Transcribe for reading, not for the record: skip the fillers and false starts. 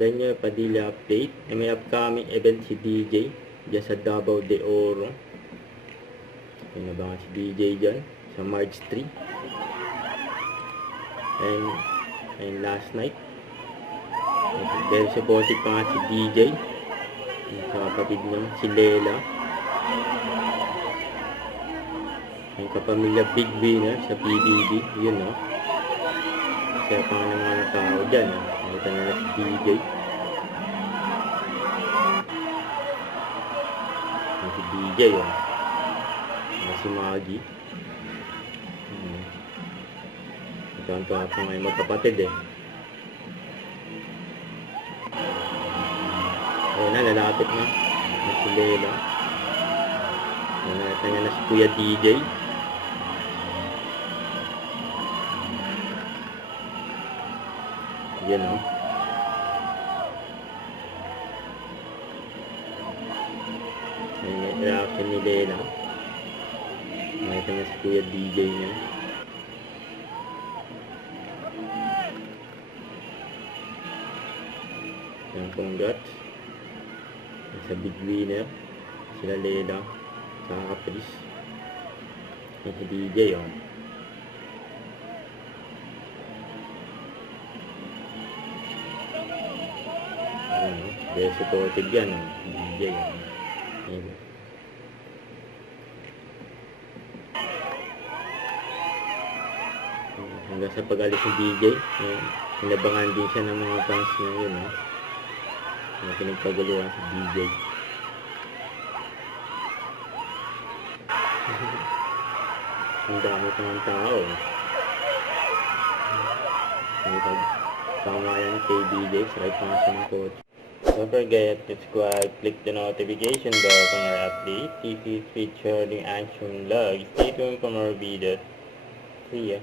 Daniel Padilla update. May upcoming event si DJ dyan sa Davao de Oro. Pinabangan si DJ dyan sa March 3. And last night, very supportive pa nga si DJ. Yung kapatid niya, si Lela. Yung kapamilya Big Winner sa PBB. Yun, no? Kaya pa nga ng mga tao dyan, no? Nakita nila si DJ. Si DJ, oh. Si Maggie. Ito ako ngayon magkapatid, eh. Ayun na, lalapit na. Si Lela. Nakita niya na si Kuya DJ. Yan, oh. Ayun yung reaction ni Lela. Nakita niya si Kuya DJ niya. Yan, congrats. Sa Big Winner. Sila Lela. Saka Kapris. Yan si DJ, oh. Very supportive yan, oh. DJ, oh. Ayan. Hanggang sa pag-alis ng DJ, sinabangan din siya ng mga fans niya yun, oh. Pinagpaguluhan si DJ. Ang dami pa ng tao, eh. Tama yan kay DJ, right pa nga siya ng coach. Don't forget to subscribe, click the notification bell for our update. This is featuring action vlog. Stay tuned for more videos. See ya.